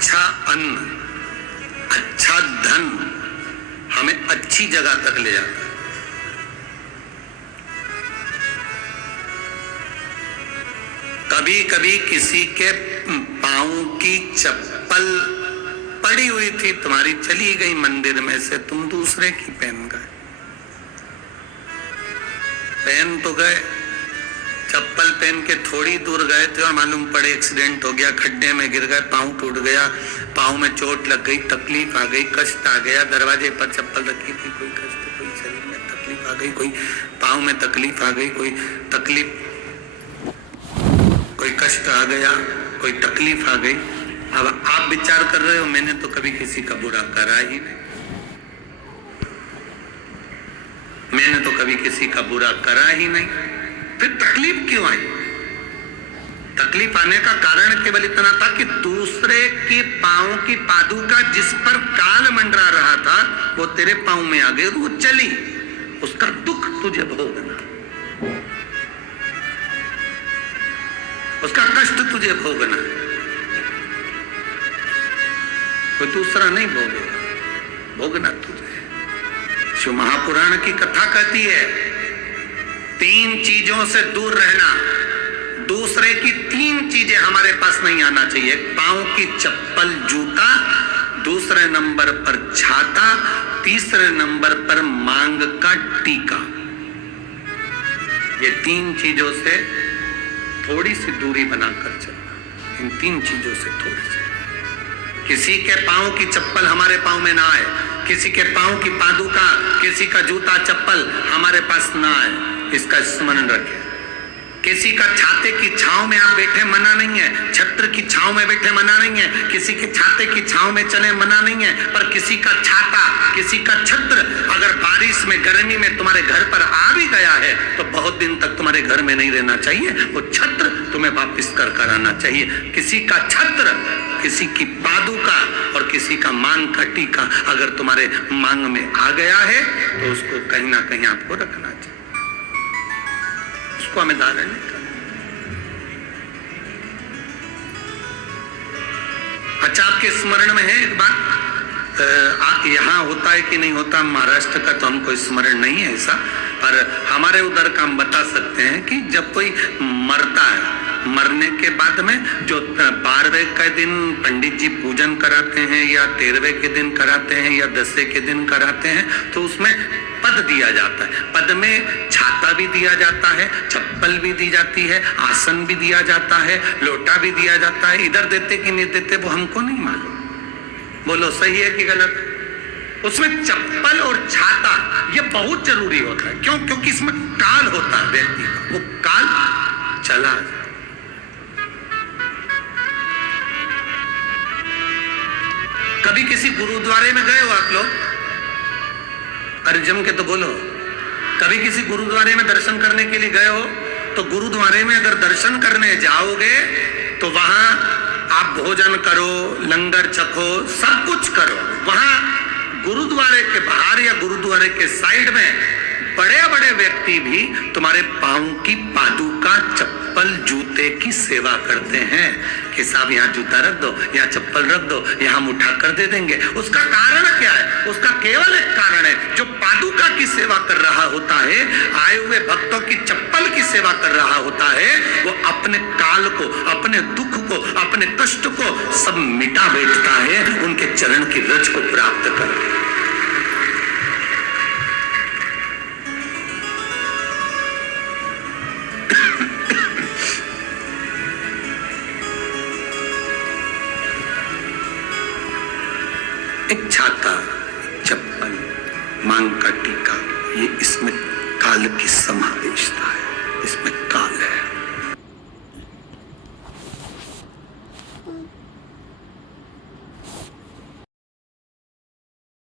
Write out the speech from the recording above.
अच्छा अन्न, अच्छा धन हमें अच्छी जगह तक ले जाता है। कभी कभी किसी के पांव की चप्पल पड़ी हुई थी, तुम्हारी चली गई मंदिर में से, तुम दूसरे की पहन गए। पहन तो गए, चप्पल पहन के थोड़ी दूर गए थे और मालूम पड़े एक्सीडेंट हो गया, खड्डे में गिर गए, पांव टूट गया, पांव में चोट लग गई, तकलीफ आ गई, कष्ट आ गया। दरवाजे पर चप्पल रखी थी, कोई कष्ट, कोई शरीर में तकलीफ आ गई, कोई पांव में तकलीफ आ गई, कोई तकलीफ, कोई कष्ट आ गया, कोई तकलीफ आ गई। अब आप विचार कर रहे हो मैंने तो कभी किसी का बुरा करा ही नहीं, मैंने तो कभी किसी का बुरा करा ही नहीं, फिर तकलीफ क्यों आई? तकलीफ आने का कारण केवल इतना था कि दूसरे के पांव की पादुका जिस पर काल मंडरा रहा था वो तेरे पांव में आ गई, वो चली, उसका दुख तुझे भोगना, उसका कष्ट तुझे भोगना, कोई दूसरा नहीं भोगेगा, भोगना तुझे। शिव महापुराण की कथा कहती है 3 चीजों से दूर रहना, दूसरे की 3 चीजें हमारे पास नहीं आना चाहिए। पांव की चप्पल, जूता, दूसरे नंबर पर छाता, तीसरे नंबर पर मांग का टीका। ये 3 चीजों से थोड़ी सी दूरी बनाकर चलना, इन 3 चीजों से थोड़ी सी। किसी के पांव की चप्पल हमारे पांव में ना आए, किसी के पांव की पादुका, किसी का जूता चप्पल हमारे पास ना आए, इसका स्मरण रखें। किसी का छाते की छांव में आप बैठे मना नहीं है, छत्र की छांव में बैठे मना नहीं है, किसी के छाते की छांव में चले मना नहीं है, पर किसी का छाता, किसी का छत्र अगर बारिश में, गर्मी में तुम्हारे घर पर आ भी गया है तो बहुत दिन तक तुम्हारे घर में नहीं रहना चाहिए, वो छत्र तुम्हें वापिस कर आना चाहिए। किसी का छत्र, किसी की पादुका और किसी का मांग का टीका अगर तुम्हारे मांग में आ गया है तो उसको कहीं ना कहीं आपको रखना चाहिए, उसको हमें धारण नहीं करना। अच्छा, आपके स्मरण में है एक बात, यहाँ होता है कि नहीं होता महाराष्ट्र का तो हमको स्मरण नहीं है ऐसा, पर हमारे उधर का हम बता सकते हैं कि जब कोई मरता है, मरने के बाद में जो 12वें के दिन पंडित जी पूजन कराते हैं या 13वें के दिन कराते हैं या 10वें के दिन कराते हैं तो उसमें पद दिया जाता है। पद में छाता भी दिया जाता है, चप्पल भी दी जाती है, आसन भी दिया जाता है, लोटा भी दिया जाता है। इधर देते कि नहीं देते वो हमको नहीं मालूम, बोलो सही है कि गलत? उसमें चप्पल और छाता ये बहुत जरूरी होता है। क्यों? क्योंकि इसमें काल होता है व्यक्ति का, वो काल चला जाए। कभी किसी गुरुद्वारे में गए हो आप लोग? अरे जम के तो बोलो। कभी किसी गुरुद्वारे में दर्शन करने के लिए गए हो? तो गुरुद्वारे में अगर दर्शन करने जाओगे तो वहां आप भोजन करो, लंगर चखो, सब कुछ करो। वहां गुरुद्वारे के बाहर या गुरुद्वारे के साइड में बड़े बड़े व्यक्ति भी तुम्हारे पांव की पादुका, चप्पल, जूते की सेवा करते हैं कि साहब यहाँ जूता रख दो, यहाँ चप्पल रख दो, यहाँ हम उठा कर दे देंगे। उसका कारण क्या है? उसका केवल एक कारण है, जो पादुका की सेवा कर रहा होता है, आए हुए भक्तों की चप्पल की सेवा कर रहा होता है, वो अपने काल को, अपने दुख को, अपने कष्ट को सब मिटा बैठता है उनके चरण की रज को प्राप्त कर। एक छाता, चप्पल, मांग का टीका, ये इसमें काल की समावेशता है।